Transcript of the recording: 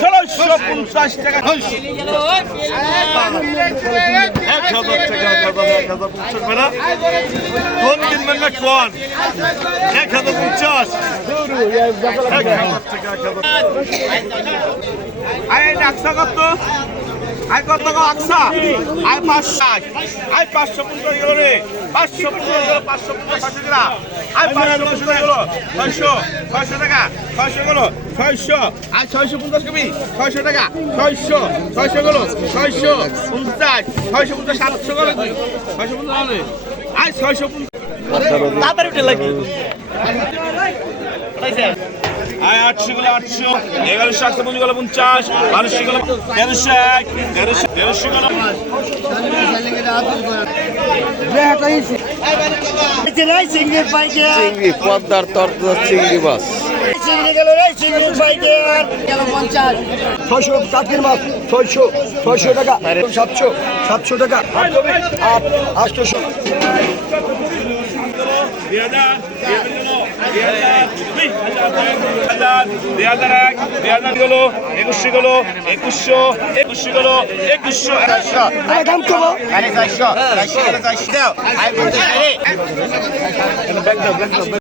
ষোলোশো টাকা। 1650 টাকা। 1000 টাকা কোন কিনবেন না কোন 1050 আরে আকসা কত? আই কত আকসা? আই 560। আই 550 গেল রে। 550 গেল 550 টাকা। আই 550 গেল 600 600 টাকা। 600 গেল 600। আই 650 কবি 600 টাকা। 600 600 গেল 650 650 700 গেল 650 গেল। আই 650 তাড়াতাড়ি উঠে লাগি। আয় 800 গুলো 800 1100 850 গুলো 50 1200 গুলো 1300 1300 গুলো চিংড়ি পদ্মার তরতাজা চিংড়ি মাছ চিংড়ি গেল রে চিংড়ি পাইকে আর গেল 50 600 কাঠের মাছ 600 টাকা 700 টাকা 800 দাম কম